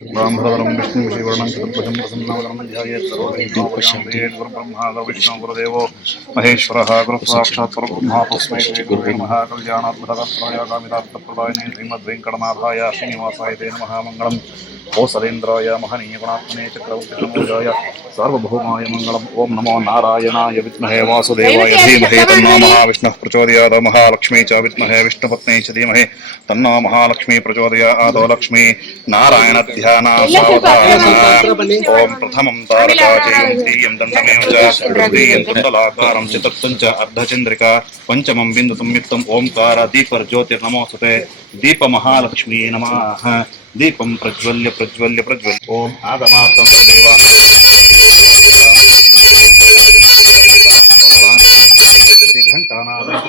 ब्राह्मणधरं विष्णुं श्रीवर्णं चतुर्भुजं प्रसन्नवदनं ध्यायेत् सर्वदेवब्रह्मा विष्णु गुरुदेवो महेश्वरः गुरुसाक्षात् परब्रह्मा तस्मै श्रीगुरुवे नमः कल्याणाद्भुतगात्राय कामितार्थप्रदायिने श्रीमद्वेङ्कटनाथाय श्रीनिवासाय ते नमः मङ्गलम् ओसलेन्द्राय महनीयगुणात्मने चक्रवर्तितनूजाय सार्वभौमाय मङ्गलम्। ॐ नमो नारायणाय विद्महे वासुदेवाय धीमहे तन्नो महाविष्णुः प्रचोदयात्। महालक्ष्मी च विद्महे विष्णुपत्नी च धीमहि तन्नो महालक्ष्मी प्रचोदयात्। लक्ष्मी नारायण ध्याना ॐ प्रथमं तारकाचयं द्वितीयं दण्डमेव च तृतीयं कुण्डलाकारं चतुर्थं च अर्धचन्द्रिका पञ्चमं बिन्दुसंयुक्तम् ओङ्कार दीपर्ज्योतिर्नमोऽस्तुते दीपमहालक्ष्मी नमः దీపం ప్రజ్వల్య ప్రజ్వల్య ప్రజ్వల్ ఓం ఆగమార్థం దేవా ఘంటానాదం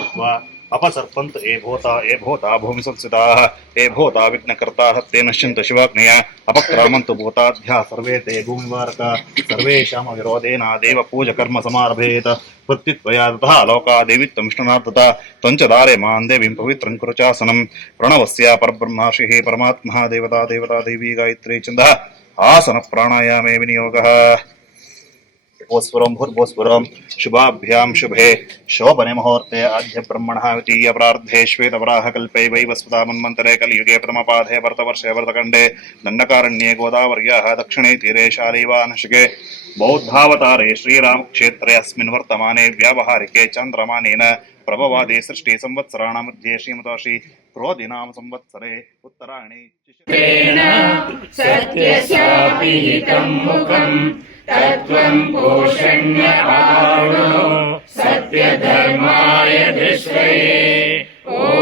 अपसर्पन्त एभोता एभोता भूमिसंस्थिताः एभोता विघ्नकर्ताः ते नश्यन्त शिवाग्नया, अपक्रामन्तु भूताध्या सर्वे ते भूमिवारका सर्वेषामविरोधेनादेव पूजकर्मसमारभेत वृत्तित्वया तथा लोका देवित्वं विष्णुनार्दता त्वं दारे माँ देवीं पवित्रं कुरुचासनं, प्रणवस्या परब्रह्माशिः परमात्मा देवता देवता, देवी, गायत्री, छन्दः, आसनप्राणायामे विनियोगः। भूस्वरं भूर्भुवस्वरं शुभाभ्यां शुभे। शोभने मुहूर्ते आद्य ब्रह्मणः द्वितीय श्वेतवराह कल्पे वैवस्वता मन्वन्तरे कलियुगे प्रथमपाधे भरतवर्षे भरतखण्डे, दण्डकारण्ये गोदावर्याः दक्षिणे तीरे शालीवानशके। बौद्धावतारे श्रीरामक्षेत्रे अस्मिन् वर्तमाने व्यावहारिके चन्द्रमानेन प्रभवादे सृष्टि संवत्सराणां मध्ये श्री क्रोधिनां संवत्सरे उत्तरायणे सत्यशापिहितं मुखम् तत्त्वं पोषण्यपाणो सत्यधर्माय दृष्टये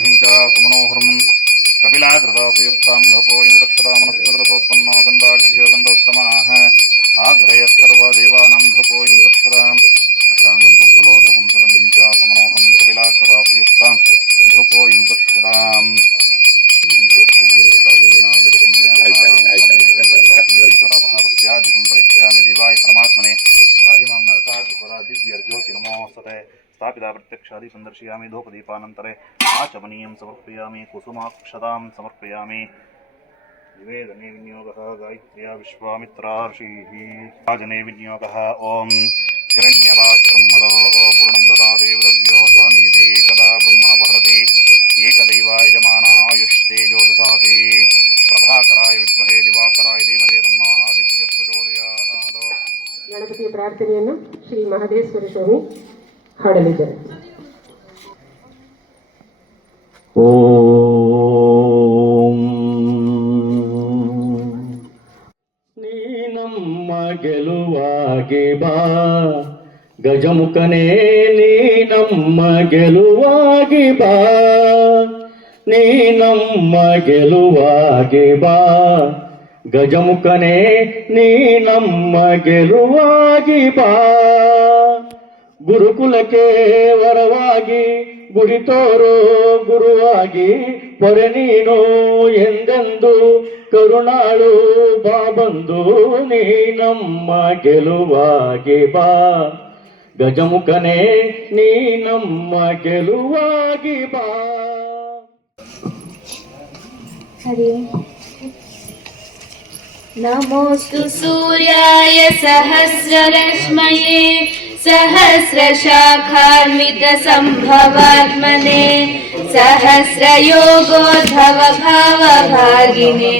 सन्धिं च सुमनोहरम् कपिलाकृतापयुक्तां भपोयं पश्यतामनस्पदरसोत्पन्नो गन्धाढ्यो गन्धोत्तमाः आग्रयस्सर्वा देवानां भपोयं पश्यतां दशाङ्गं कुकुलोधुं सन्धिं च सुमनोहं कपिलाकृतापयुक्तां भपोयं पश्यतां परीक्षामि देवाय परमात्मने प्राहिमां नरकाद्भुरा दिव्यर्ज्योतिर्मोऽस्तते स्थापिता प्रत्यक्षादि सन्दर्शयामि धूपदीपानन्तरे आचमनीयं समर्पयामि कुसुमाक्षतां समर्पयामि निवेदने विनियोगः गायत्र्या विश्वामित्रा ऋषिः राजने विनियोगः ॐ हिरण्यपात्रं मदो पूर्णं ददाति द्रव्यो स्वनीति कदा ब्रह्मणपहरति एकदैवा यजमान आयुष्तेजो ददाति प्रभाकराय विद्महे दिवाकराय धीमहे तन्नो आदित्य प्रचोदयात् ಗಣಪತಿಯ ಪ್ರಾರ್ಥನೆಯನ್ನು ಶ್ರೀ ಮಹದೇಶ್ವರ ಸ್ವಾಮಿ ಹಾಡಲಿದ್ದಾರೆ. ಓಂ. ನೀ ನಮ್ಮ ಗೆಲುವಾಗಿ ಬಾ. ಗಜಮುಖನೇ ನೀ ನಮ್ಮ ಗೆಲುವಾಗಿ ಬಾ. ನೀ ನಮ್ಮ ಗೆಲುವಾಗಿ ಬಾ. ಗಜಮುಖನೇ ನೀ ನಮ್ಮ ಗೆಲುವಾಗಿ ಬಾ. ಗುರುಕುಲಕ್ಕೆ ವರವಾಗಿ, ಗುರಿ ತೋರೋ ಗುರುವಾಗಿ, ಪೊರೆ ನೀನು ಎಂದೆಂದು ಕರುಣಾಳು ಬಾ ಬಂದು ನೀ ನಮ್ಮ ಗೆಲುವಾಗಿ ಬಾ. ಗಜಮುಖನೇ, ನೀ ನಮ್ಮ ಗೆಲುವಾಗಿ ಬಾ. नमोऽस्तु सूर्याय सहस्ररश्मये सहस्रशाखान्वितसम्भवात्मने सहस्रयोगोद्धव भावभागिने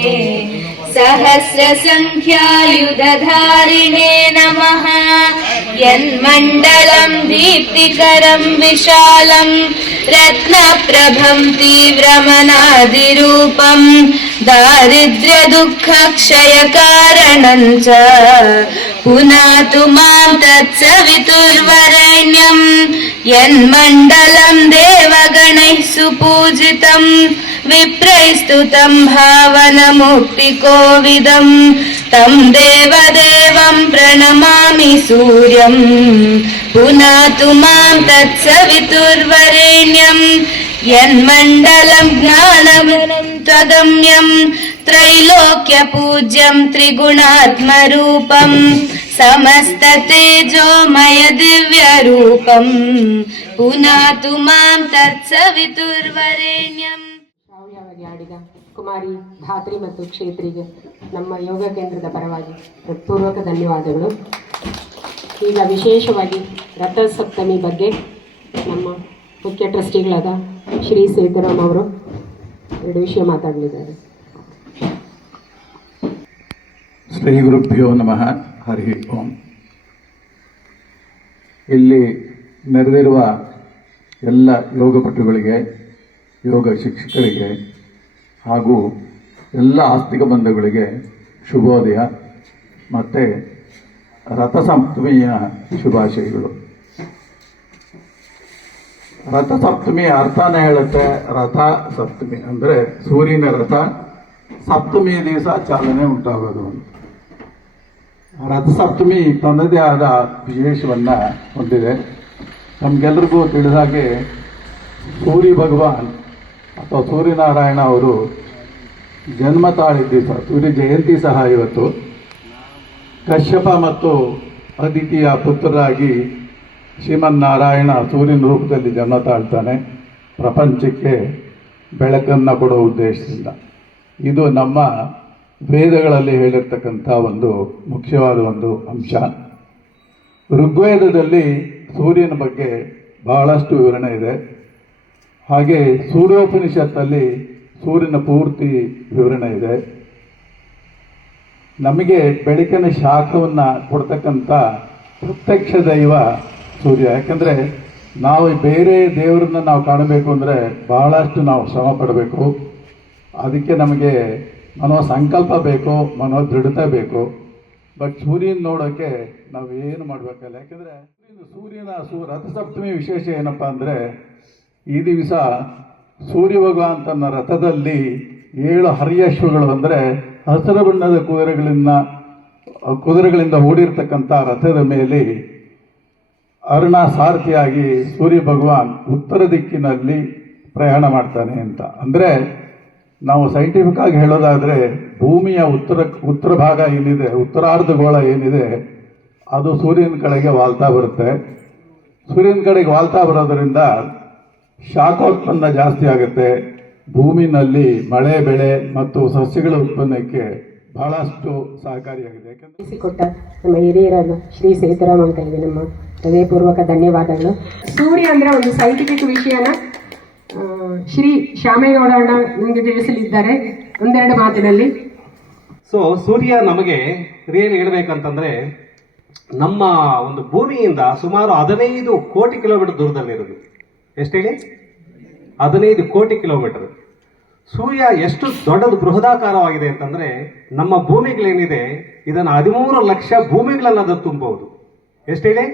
सहस्रसङ्ख्यायुधधारिणे नमः। यन्मण्डलम् दीप्तिकरम् विशालम् रत्नप्रभम् तीव्रमनादिरूपम् दारिद्र्यदुःखक्षयकारणम् च। पुनातु माम् तत्सवितुर्वरेण्यम् यन्मण्डलम् देवगणैः सुपूजितम्। विप्रैस्तुतं भावनमुक्तिकोविदं तं देवदेवं प्रणमामि सूर्यं पुनातु मां तत्सवितुर्वरेण्यं यन्मण्डलं ज्ञानगुणं त्वगम्यं त्रैलोक्यपूज्यं त्रिगुणात्मरूपम् समस्ततेजोमय दिव्यरूपम् पुनातु मां तत्सवितुर्वरेण्यम् ಕುಮಾರಿ ಧಾತ್ರಿ ಮತ್ತು ಕ್ಷೇತ್ರಿಗೆ ನಮ್ಮ ಯೋಗ ಕೇಂದ್ರದ ಪರವಾಗಿ ಹೃತ್ಪೂರ್ವಕ ಧನ್ಯವಾದಗಳು. ಈಗ ವಿಶೇಷವಾಗಿ ರಥಸಪ್ತಮಿ ಬಗ್ಗೆ ನಮ್ಮ ಮುಖ್ಯ ಟ್ರಸ್ಟಿಗಳಾದ ಶ್ರೀ ಸೇತುರಾಮ್ ಅವರು ಎರಡು ವಿಷಯ ಮಾತಾಡಲಿದ್ದಾರೆ. ಶ್ರೀ ಗುರುಭ್ಯೋ ನಮಃ. ಹರಿ ಓಂ. ಇಲ್ಲಿ ನೆರೆದಿರುವ ಎಲ್ಲ ಯೋಗಪಟುಗಳಿಗೆ ಯೋಗ ಶಿಕ್ಷಕರಿಗೆ ಹಾಗೂ ಎಲ್ಲ ಆಸ್ತಿಕ ಬಂಧುಗಳಿಗೆ ಶುಭೋದಯ ಮತ್ತು ರಥಸಪ್ತಮಿಯ ಶುಭಾಶಯಗಳು. ರಥಸಪ್ತಮಿ ಅರ್ಥನೇ ಹೇಳುತ್ತೆ ರಥ ಸಪ್ತಮಿ ಅಂದರೆ ಸೂರ್ಯನ ರಥ ಸಪ್ತಮಿ ದಿವಸ ಚಾಲನೆ ಉಂಟಾಗೋದು ರಥಸಪ್ತಮಿ ತನ್ನದೇ ಆದ ವಿಶೇಷವನ್ನು ಹೊಂದಿದೆ. ನಮಗೆಲ್ರಿಗೂ ತಿಳಿದಾಗೆ ಸೂರ್ಯ ಭಗವಾನ್ ಅಥವಾ ಸೂರ್ಯನಾರಾಯಣ ಅವರು ಜನ್ಮ ತಾಳಿದ್ದ ಸೂರ್ಯ ಜಯಂತಿ ಸಹ ಇವತ್ತು. ಕಶ್ಯಪ ಮತ್ತು ಅದಿತಿಯ ಪುತ್ರರಾಗಿ ಶ್ರೀಮನ್ನಾರಾಯಣ ಸೂರ್ಯನ ರೂಪದಲ್ಲಿ ಜನ್ಮ ತಾಳ್ತಾನೆ. ಪ್ರಪಂಚಕ್ಕೆ ಬೆಳಕನ್ನು ಕೊಡೋ ಉದ್ದೇಶದಿಂದ. ಇದು ನಮ್ಮ ವೇದಗಳಲ್ಲಿ ಹೇಳಿರ್ತಕ್ಕಂಥ ಒಂದು ಮುಖ್ಯವಾದ ಒಂದು ಅಂಶ. ಋಗ್ವೇದದಲ್ಲಿ ಸೂರ್ಯನ ಬಗ್ಗೆ ಬಹಳಷ್ಟು ವಿವರಣೆ ಇದೆ. ಹಾಗೆ ಸೂರ್ಯೋಪನಿಷತ್ತಲ್ಲಿ ಸೂರ್ಯನ ಪೂರ್ತಿ ವಿವರಣೆ ಇದೆ. ನಮಗೆ ಬೆಳಕಿನ ಶಾಖವನ್ನು ಕೊಡ್ತಕ್ಕಂಥ ಪ್ರತ್ಯಕ್ಷ ದೈವ ಸೂರ್ಯ. ಯಾಕಂದರೆ ನಾವು ಬೇರೆ ದೇವರನ್ನ ನಾವು ಕಾಣಬೇಕು ಅಂದರೆ ಬಹಳಷ್ಟು ನಾವು ಶ್ರಮ ಪಡಬೇಕು. ಅದಕ್ಕೆ ನಮಗೆ ಮನೋ ಸಂಕಲ್ಪ ಬೇಕು ಮನೋ ದೃಢತೆ ಬೇಕು. ಬಟ್ ಸೂರ್ಯನ ನೋಡೋಕ್ಕೆ ನಾವು ಏನು ಮಾಡಬೇಕಲ್ಲ? ಯಾಕಂದರೆ ಸೂರ್ಯನ ಸೂ ರಥಸಪ್ತಮಿ ವಿಶೇಷ ಏನಪ್ಪ ಅಂದರೆ ಈ ದಿವಸ ಸೂರ್ಯ ಭಗವಾನ್ ತನ್ನ ರಥದಲ್ಲಿ ಏಳು ಹರಿಯಶ್ವಗಳು ಅಂದರೆ ಹಸಿರು ಬಣ್ಣದ ಕುದುರೆಗಳಿಂದ ಕುದುರೆಗಳಿಂದ ಓಡಿರ್ತಕ್ಕಂಥ ರಥದ ಮೇಲೆ ಅರುಣ ಸಾರಥಿಯಾಗಿ ಸೂರ್ಯ ಭಗವಾನ್ ಉತ್ತರ ದಿಕ್ಕಿನಲ್ಲಿ ಪ್ರಯಾಣ ಮಾಡ್ತಾನೆ ಅಂತ. ಅಂದರೆ ನಾವು ಸೈಂಟಿಫಿಕ್ ಆಗಿ ಹೇಳೋದಾದರೆ ಭೂಮಿಯ ಉತ್ತರ ಉತ್ತರ ಭಾಗ ಏನಿದೆ ಉತ್ತರಾರ್ಧಗೋಳ ಏನಿದೆ, ಅದು ಸೂರ್ಯನ ಕಡೆಗೆ ವಾಲ್ತಾ ಬರುತ್ತೆ. ಸೂರ್ಯನ ಕಡೆಗೆ ವಾಲ್ತಾ ಬರೋದರಿಂದ ಶಾಖೋತ್ಪನ್ನ ಜಾಸ್ತಿ ಆಗುತ್ತೆ. ಭೂಮಿನಲ್ಲಿ ಮಳೆ ಬೆಳೆ ಮತ್ತು ಸಸ್ಯಗಳ ಉತ್ಪನ್ನಕ್ಕೆ ಬಹಳಷ್ಟು ಸಹಕಾರಿಯಾಗಿದೆ. ಯಾಕಂದ್ರೆ ತಿಳಿಸಿಕೊಟ್ಟ ನಮ್ಮ ಹಿರಿಯರಾದ ಶ್ರೀ ಸೇತುರಾಮ್ ಅಂಕಲ್ಗೆ ನಮ್ಮ ಹೃದಯಪೂರ್ವಕ ಧನ್ಯವಾದಗಳು. ಸೂರ್ಯ ಅಂದ್ರೆ ಒಂದು ಸೈಂಟಿಫಿಕ್ ವಿಷಯನ ಶ್ರೀ ಶ್ಯಾಮೇಗೌಡ ಅಣ್ಣ ನಮಗೆ ತಿಳಿಸಲಿದ್ದಾರೆ ಒಂದೆರಡು ಮಾತಿನಲ್ಲಿ. ಸೊ ಸೂರ್ಯ ನಮಗೆ ರಿಯಲ್ ಹೇಳ್ಬೇಕಂತಂದ್ರೆ ನಮ್ಮ ಒಂದು ಭೂಮಿಯಿಂದ ಸುಮಾರು ಹದಿನೈದು ಕೋಟಿ ಕಿಲೋಮೀಟರ್ ದೂರದಲ್ಲಿರೋದು. ಎಷ್ಟು ಹೇಳಿ? ಹದಿನೈದು ಕೋಟಿ ಕಿಲೋಮೀಟರ್. ಸೂರ್ಯ ಎಷ್ಟು ದೊಡ್ಡದು ಬೃಹದಾಕಾರವಾಗಿದೆ ಅಂತಂದ್ರೆ ನಮ್ಮ ಭೂಮಿಗಳೇನಿದೆ, ಇದನ್ನು ಹದಿಮೂರು ಲಕ್ಷ ಭೂಮಿಗಳನ್ನ ಅದು ತುಂಬಬಹುದು ಎಷ್ಟು ಹೇಳಿ?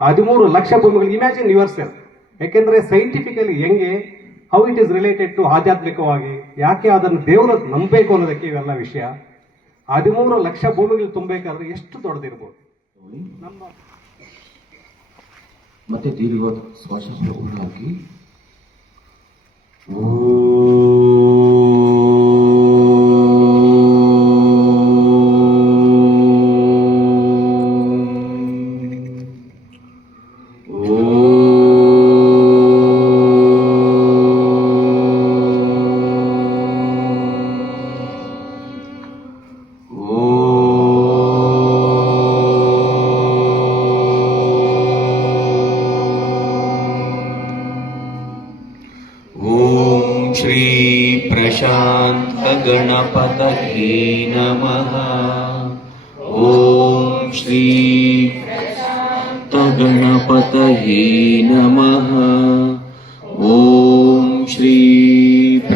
ಹದಿಮೂರು ಲಕ್ಷ ಭೂಮಿಗಳು. ಇಮ್ಯಾಜಿನ್ ಯುವರ್ ಸೆಲ್ ಯಾಕೆಂದ್ರೆ ಸೈಂಟಿಫಿಕಲಿ ಹೆಂಗೆ how it is related to ಆಧ್ಯಾತ್ಮಿಕವಾಗಿ, ಯಾಕೆ ಅದನ್ನು ದೇವರು ನಂಬಬೇಕು ಅನ್ನೋದಕ್ಕೆ ಇವೆಲ್ಲ ವಿಷಯ. ಹದಿಮೂರು ಲಕ್ಷ ಭೂಮಿಗಳು ತುಂಬಬೇಕಾದ್ರೆ ಎಷ್ಟು ದೊಡ್ಡದಿರ್ಬೋದು? ನಮ್ಮ ಮತ್ತೆ ದೀರ್ಘ ಶ್ವಾಸ ಹಾಕಿ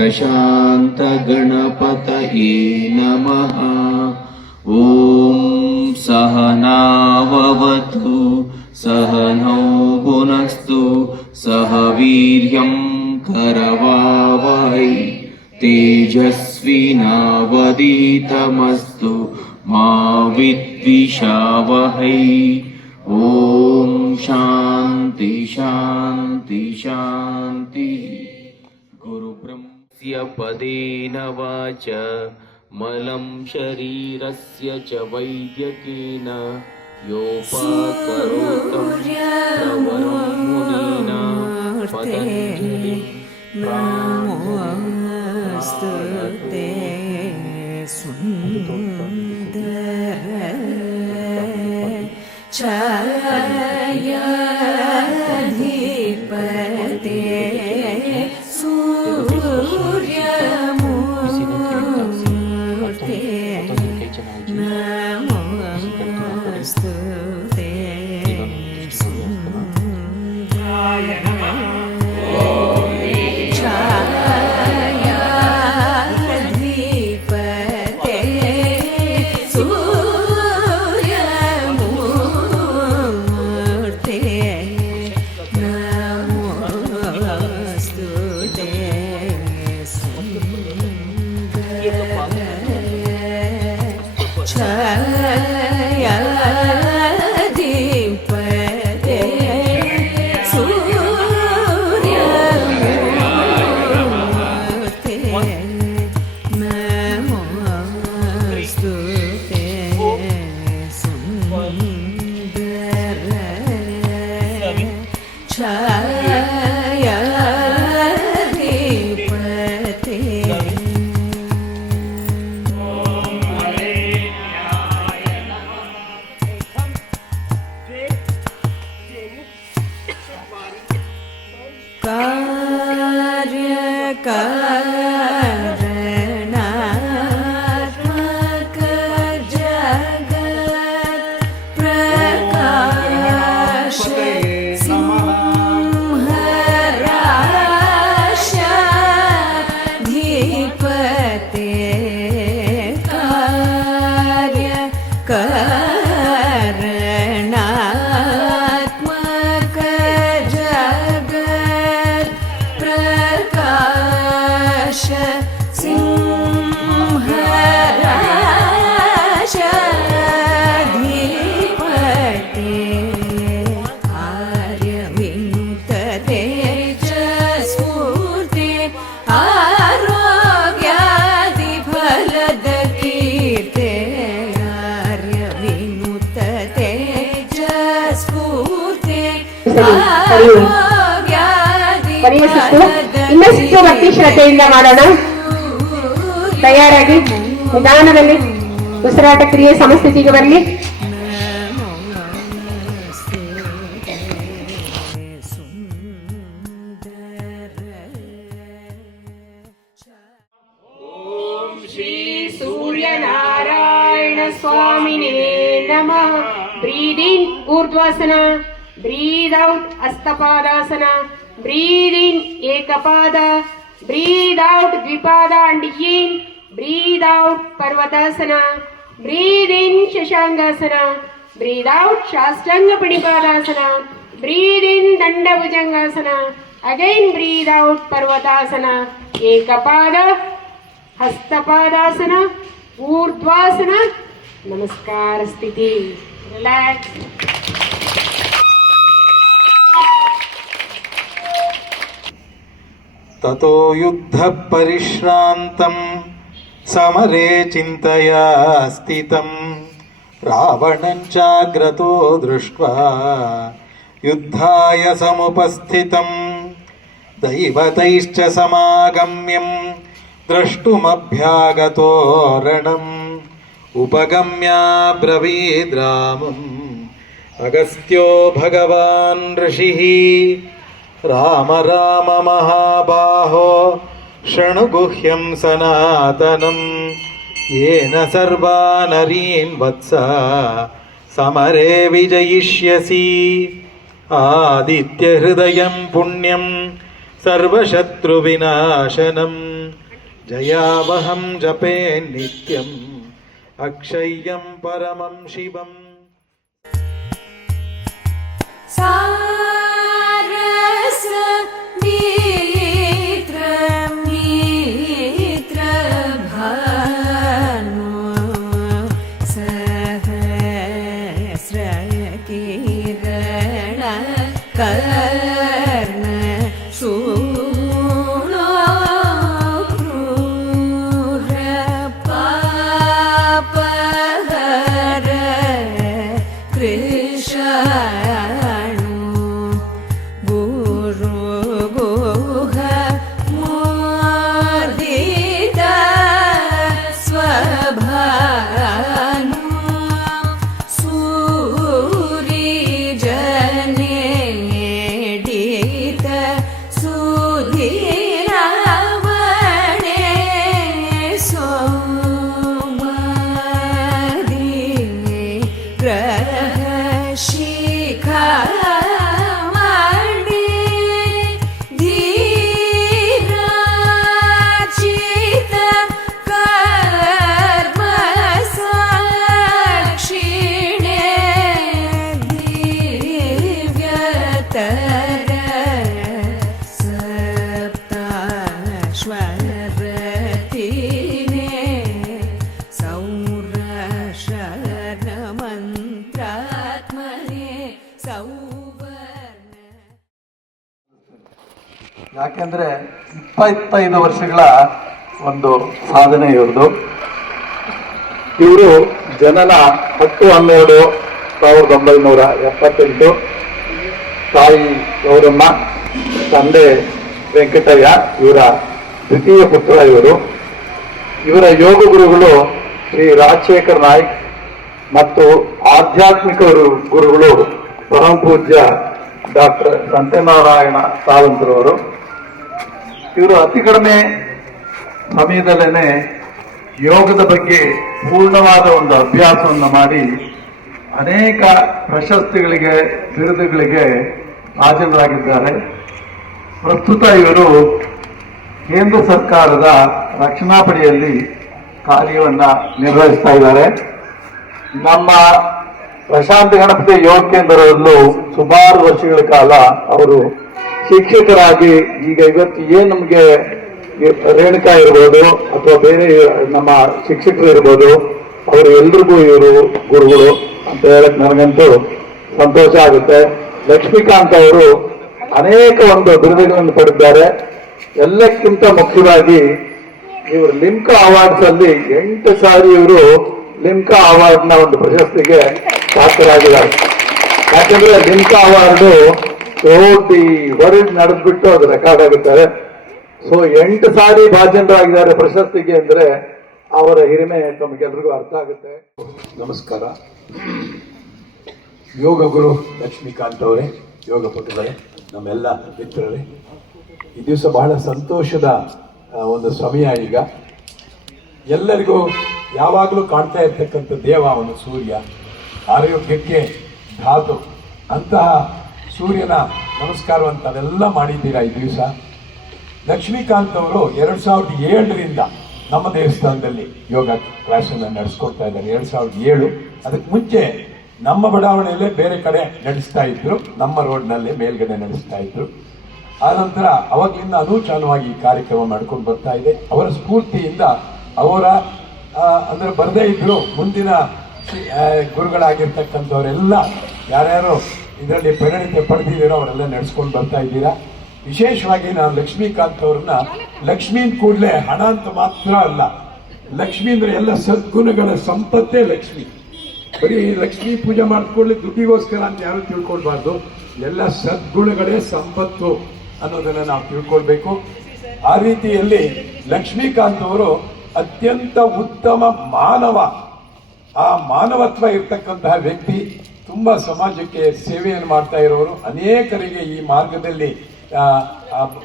प्रशान्तगणपतये नमः। ॐ सहनाववतु सहनौ पुनस्तु सह वीर्यं करवावहै तेजस्विनावदीतमस्तु मा विद्विषावहै। ॐ शान्ति शान्ति शान्तिः गुरुब्रह्मस्य पदेन वाच। मलं शरीरस्य च वैद्यकेन योपाकरोतं ಕೊನೆಯ ಸುತ್ತು ಇನ್ನಷ್ಟು ಭಕ್ತಿ ಶ್ರದ್ಧೆಯಿಂದ ಮಾಡೋಣ ತಯಾರಾಗಿ ನಿಧಾನದಲ್ಲಿ ಉಸಿರಾಟ ಕ್ರಿಯೆ ಸಮಸ್ಥಿತಿಗೆ ಬರಲಿ ಶ್ರೀ ಸೂರ್ಯನಾರಾಯಣ ಸ್ವಾಮಿನೇ ನಮಃ ಬ್ರೀದ್ ಇನ್ ಊರ್ಧ್ವಾಸನ breathe out Astapadasana, breathe in Ekapada, breathe out Dvipada and Yin, breathe out Parvatasana, breathe in Shashangasana, breathe out Shastanga Padipadasana, breathe in Dandavujangasana, again breathe out Parvatasana, Ekapada, Hastapadasana, Urdhvasana, Namaskar Sthiti. Relax. ततो युद्धपरिश्रान्तं समरे चिन्तया स्थितं रावणं चाग्रतो दृष्ट्वा युद्धाय समुपस्थितं दैवतैश्च समागम्यं द्रष्टुमभ्यागतो रणम् उपगम्याब्रवीद्रामम् अगस्त्यो भगवान् ऋषिः राम राम महाबाहो शृणुगुह्यं सनातनं येन सर्वानरीन् वत्स समरे विजयिष्यसि आदित्यहृदयं पुण्यं सर्वशत्रुविनाशनं जयावहं जपे नित्यम् अक्षय्यं परमं शिवम् hasret me. ಯಾಕೆಂದ್ರೆ ಇಪ್ಪತ್ತೈದು ವರ್ಷಗಳ ಒಂದು ಸಾಧನೆ ಇವ್ರದ್ದು ಇವರು ಜನನ ಹತ್ತು ಹನ್ನೆರಡು ಸಾವಿರದ ಒಂಬೈನೂರ ಎಪ್ಪತ್ತೆಂಟು. ತಾಯಿ ಗೌರಮ್ಮ, ತಂದೆ ವೆಂಕಟಯ್ಯ, ಇವರ ದ್ವಿತೀಯ ಪುತ್ರ ಇವರು. ಇವರ ಯೋಗ ಗುರುಗಳು ಶ್ರೀ ರಾಜಶೇಖರ್ ನಾಯ್ಕ್ ಮತ್ತು ಆಧ್ಯಾತ್ಮಿಕ ಗುರು- ಗುರುಗಳು ಪರಮ ಪೂಜ್ಯ ಡಾಕ್ಟರ್ ಸತ್ಯನಾರಾಯಣ ಸಾವಂತರವರು. ಇವರು ಅತಿ ಕಡಿಮೆ ಸಮಯದಲ್ಲೇನೆ ಯೋಗದ ಬಗ್ಗೆ ಪೂರ್ಣವಾದ ಒಂದು ಅಭ್ಯಾಸವನ್ನು ಮಾಡಿ ಅನೇಕ ಪ್ರಶಸ್ತಿಗಳಿಗೆ, ಬಿರುದುಗಳಿಗೆ ಹಾಜರಾಗಿದ್ದಾರೆ. ಪ್ರಸ್ತುತ ಇವರು ಕೇಂದ್ರ ಸರ್ಕಾರದ ರಕ್ಷಣಾ ಪಡೆಯಲ್ಲಿ ಕಾರ್ಯವನ್ನು ನಿರ್ವಹಿಸ್ತಾ ಇದ್ದಾರೆ. ನಮ್ಮ ಪ್ರಶಾಂತ ಗಣಪತಿ ಯೋಗ ಕೇಂದ್ರದಲ್ಲೂ ಸುಮಾರು ವರ್ಷಗಳ ಕಾಲ ಅವರು ಶಿಕ್ಷಕರಾಗಿ ಈಗ ಇವತ್ತು ಏನ್ ನಮಗೆ ರೇಣುಕಾ ಇರ್ಬೋದು ಅಥವಾ ಬೇರೆ ನಮ್ಮ ಶಿಕ್ಷಕರು ಇರ್ಬೋದು, ಅವರು ಎಲ್ರಿಗೂ ಇವರು ಗುರುಗಳು ಅಂತ ಹೇಳಕ್ ನನಗಂತೂ ಸಂತೋಷ ಆಗುತ್ತೆ. ಲಕ್ಷ್ಮೀಕಾಂತ್ ಅವರು ಅನೇಕ ಒಂದು ಬಿರುದುಗಳನ್ನು ಪಡೆದಿದ್ದಾರೆ. ಎಲ್ಲಕ್ಕಿಂತ ಮುಖ್ಯವಾಗಿ ಇವರು ಲಿಮ್ಕಾ ಅವಾರ್ಡ್ಸ್ ಅಲ್ಲಿ ಎಂಟು ಸಾರಿ ಇವರು ಲಿಮ್ಕಾ ಅವಾರ್ಡ್ನ ಒಂದು ಪ್ರಶಸ್ತಿಗೆ ಪಾತ್ರರಾಗಿದ್ದಾರೆ. ಯಾಕಂದ್ರೆ ಲಿಮ್ಕಾ ಅವಾರ್ಡ್ ಕೋಟಿ ಹೊರಗೆ ನಡೆದ್ಬಿಟ್ಟು ಅದು ರೆಕಾರ್ಡ್ ಆಗುತ್ತಾರೆ ಸೊ ಎಂಟು ಸಾರಿ ಭಾಜನರಾಗಿದ್ದಾರೆ ಪ್ರಶಸ್ತಿಗೆ ಅಂದ್ರೆ ಅವರ ಹಿರಿಮೆ ತಮಗೆಲ್ರಿಗೂ ಅರ್ಥ ಆಗುತ್ತೆ. ನಮಸ್ಕಾರ. ಯೋಗ ಗುರು ಲಕ್ಷ್ಮೀಕಾಂತ್ ಅವರೇ, ಯೋಗ ಪಟುಗಳೇ, ನಮ್ಮೆಲ್ಲ ಮಿತ್ರರೇ. ಈ ದಿವಸ ಬಹಳ ಸಂತೋಷದ ಒಂದು ಸಮಯ ಈಗ. ಎಲ್ಲರಿಗೂ ಯಾವಾಗಲೂ ಕಾಣ್ತಾ ಇರ್ತಕ್ಕಂಥ ದೇವ ಅವನು ಸೂರ್ಯ. ಆರೋಗ್ಯಕ್ಕೆ ಧಾತು. ಅಂತಹ ಸೂರ್ಯನ ನಮಸ್ಕಾರವನ್ನು ತಾವೆಲ್ಲ ಮಾಡಿದ್ದೀರಾ ಈ ದಿವಸ? ಲಕ್ಷ್ಮೀಕಾಂತ್ ಅವರು ಎರಡ್ ಸಾವಿರದ ಏಳರಿಂದ ನಮ್ಮ ದೇವಸ್ಥಾನದಲ್ಲಿ ಯೋಗ ಕ್ಲಾಸನ್ನು ನಡೆಸ್ಕೊಡ್ತಾ ಇದ್ದಾರೆ. ಎರಡ್ ಸಾವಿರದ ಏಳು. ಅದಕ್ಕೆ ಮುಂಚೆ ನಮ್ಮ ಬಡಾವಣೆಯಲ್ಲೇ ಬೇರೆ ಕಡೆ ನಡೆಸ್ತಾ ಇದ್ರು. ನಮ್ಮ ರೋಡ್ನಲ್ಲೇ ಮೇಲ್ಗಡೆ ನಡೆಸ್ತಾ ಇದ್ರು. ಆನಂತರ ಅವಾಗಲಿಂದ ಅನೂಚಾನವಾಗಿ ಈ ಕಾರ್ಯಕ್ರಮ ಮಾಡ್ಕೊಂಡು ಬರ್ತಾ ಇದೆ. ಅವರ ಸ್ಫೂರ್ತಿಯಿಂದ ಅವರ ಅಂದರೆ ಬರದೇ ಇದ್ರು ಮುಂದಿನ ಗುರುಗಳಾಗಿರ್ತಕ್ಕಂಥವರೆಲ್ಲ ಯಾರ್ಯಾರು ಇದರಲ್ಲಿ ಪರಿಣಿತಿ ಪಡೆದಿದ್ದೀರೋ ಅವರೆಲ್ಲ ನಡೆಸ್ಕೊಂಡು ಬರ್ತಾ ಇದ್ದೀರಾ? ವಿಶೇಷವಾಗಿ ನಾನು ಲಕ್ಷ್ಮೀಕಾಂತ್ ಅವ್ರನ್ನ ಲಕ್ಷ್ಮೀ ಕೂಡಲೇ ಹಣ ಅಂತ ಮಾತ್ರ ಅಲ್ಲ, ಲಕ್ಷ್ಮಿ ಅಂದರೆ ಎಲ್ಲ ಸದ್ಗುಣಗಳ ಸಂಪತ್ತೇ ಲಕ್ಷ್ಮಿ. ಬರೀ ಲಕ್ಷ್ಮೀ ಪೂಜೆ ಮಾಡ್ಕೊಳ್ಳಿ, ದುಡ್ಡಿಗೋಸ್ಕರ ಅಂತ ಯಾರು ತಿಳ್ಕೊಳ್ಬಾರ್ದು. ಎಲ್ಲ ಸದ್ಗುಣಗಳೇ ಸಂಪತ್ತು ಅನ್ನೋದನ್ನ ನಾವು ತಿಳ್ಕೊಳ್ಬೇಕು. ಆ ರೀತಿಯಲ್ಲಿ ಲಕ್ಷ್ಮೀಕಾಂತ್ ಅವರು ಅತ್ಯಂತ ಉತ್ತಮ ಮಾನವ. ಆ ಮಾನವತ್ವ ಇರ್ತಕ್ಕಂತಹ ವ್ಯಕ್ತಿ. ತುಂಬಾ ಸಮಾಜಕ್ಕೆ ಸೇವೆಯನ್ನು ಮಾಡ್ತಾ ಇರೋರು, ಅನೇಕರಿಗೆ ಈ ಮಾರ್ಗದಲ್ಲಿ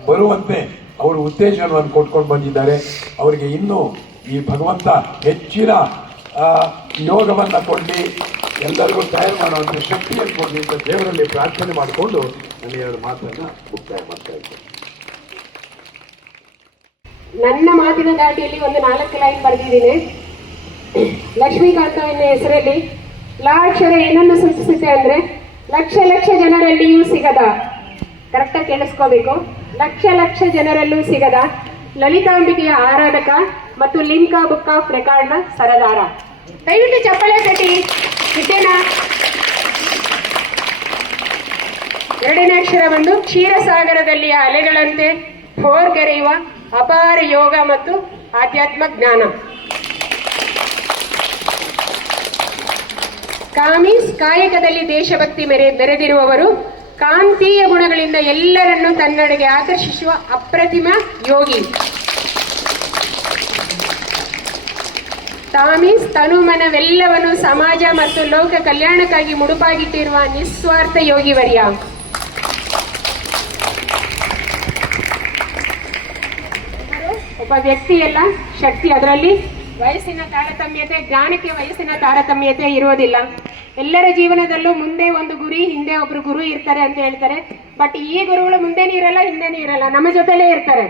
ಬರುವಂತೆ ಅವರು ಉತ್ತೇಜನವನ್ನು ಕೊಟ್ಕೊಂಡು ಬಂದಿದ್ದಾರೆ. ಅವರಿಗೆ ಇನ್ನೂ ಈ ಭಗವಂತ ಹೆಚ್ಚಿನ ಯೋಗವನ್ನು ಕೊಡ್ಲಿ, ಎಲ್ಲರಿಗೂ ತಯಾರು ಮಾಡುವಂತ ಶಕ್ತಿಯನ್ನು ಕೊಡ್ಲಿ ಅಂತ ದೇವರಲ್ಲಿ ಪ್ರಾರ್ಥನೆ ಮಾಡಿಕೊಂಡು ನನ್ನ ಎರಡು ಮಾತನ್ನ ಮುಕ್ತಾಯ ಮಾಡ್ತಾ ಇದ್ದೇನೆ. ನನ್ನ ಮಾತಿನ ದಾಟಿಯಲ್ಲಿ ಒಂದು ನಾಲ್ಕು ಲೈನ್ ಬರೆದಿದ್ದೀನಿ. ಲಕ್ಷ್ಮೀಕಾಂತ ಎನ್ನುವ ಹೆಸರಲ್ಲಿ ಲಾಕ್ಷರ ಏನನ್ನು ಸೂಚಿಸುತ್ತೆ ಅಂದ್ರೆ ಲಕ್ಷ ಲಕ್ಷ ಜನರಲ್ಲಿಯೂ ಸಿಗದ. ಕರೆಕ್ಟಾಗಿ ಕೇಳಿಸ್ಕೋಬೇಕು. ಲಕ್ಷ ಲಕ್ಷ ಜನರಲ್ಲೂ ಸಿಗದ ಲಲಿತಾಂಬಿಕೆಯ ಆರಾಧಕ ಮತ್ತು ಲಿಂಕಾ ಬುಕ್ ಆಫ್ ರೆಕಾರ್ಡ್ನ ಸರದಾರ. ದಯವಿಟ್ಟು ಚಪ್ಪಳೆ ಕಟ್ಟಿ. ಇದ್ದೇನಾ? ಎರಡನೇ ಅಕ್ಷರ ಬಂದು ಕ್ಷೀರಸಾಗರದಲ್ಲಿಯ ಅಲೆಗಳಂತೆ ಹೋರ್ಗೆರೆಯುವ ಅಪಾರ ಯೋಗ ಮತ್ತು ಆಧ್ಯಾತ್ಮ ಜ್ಞಾನ. ಕಾಮೀಸ್ ಕಾಯಕದಲ್ಲಿ ದೇಶಭಕ್ತಿ ಮೆರೆ, ಮೆರೆದಿರುವವರು ಕಾಂತೀಯ ಗುಣಗಳಿಂದ ಎಲ್ಲರನ್ನೂ ತನ್ನಡೆಗೆ ಆಕರ್ಷಿಸುವ ಅಪ್ರತಿಮ ಯೋಗಿ. ತಾಮೀಸ್ ತನುಮನವೆಲ್ಲವನ್ನು ಸಮಾಜ ಮತ್ತು ಲೋಕ ಕಲ್ಯಾಣಕ್ಕಾಗಿ ಮುಡುಪಾಗಿಟ್ಟಿರುವ ನಿಸ್ವಾರ್ಥ ಯೋಗಿವರ್ಯ ಒಬ್ಬ ವ್ಯಕ್ತಿಯಲ್ಲ, ಶಕ್ತಿ ಅದರಲ್ಲಿ. ವಯಸ್ಸಿನ ತಾರತಮ್ಯತೆ, ಜ್ಞಾನಕ್ಕೆ ವಯಸ್ಸಿನ ತಾರತಮ್ಯತೆ ಇರೋದಿಲ್ಲ. ಎಲ್ಲರ ಜೀವನದಲ್ಲೂ ಮುಂದೆ ಒಂದು ಗುರಿ, ಹಿಂದೆ ಒಬ್ರು ಗುರು ಇರ್ತಾರೆ ಅಂತ ಹೇಳ್ತಾರೆ. ಬಟ್ ಈ ಗುರುಗಳು ಮುಂದೆನೂ ಇರಲ್ಲ ಹಿಂದೆನೂ ಇರಲ್ಲ ನಮ್ಮ ಜೊತೆಲೇ ಇರ್ತಾರೆ.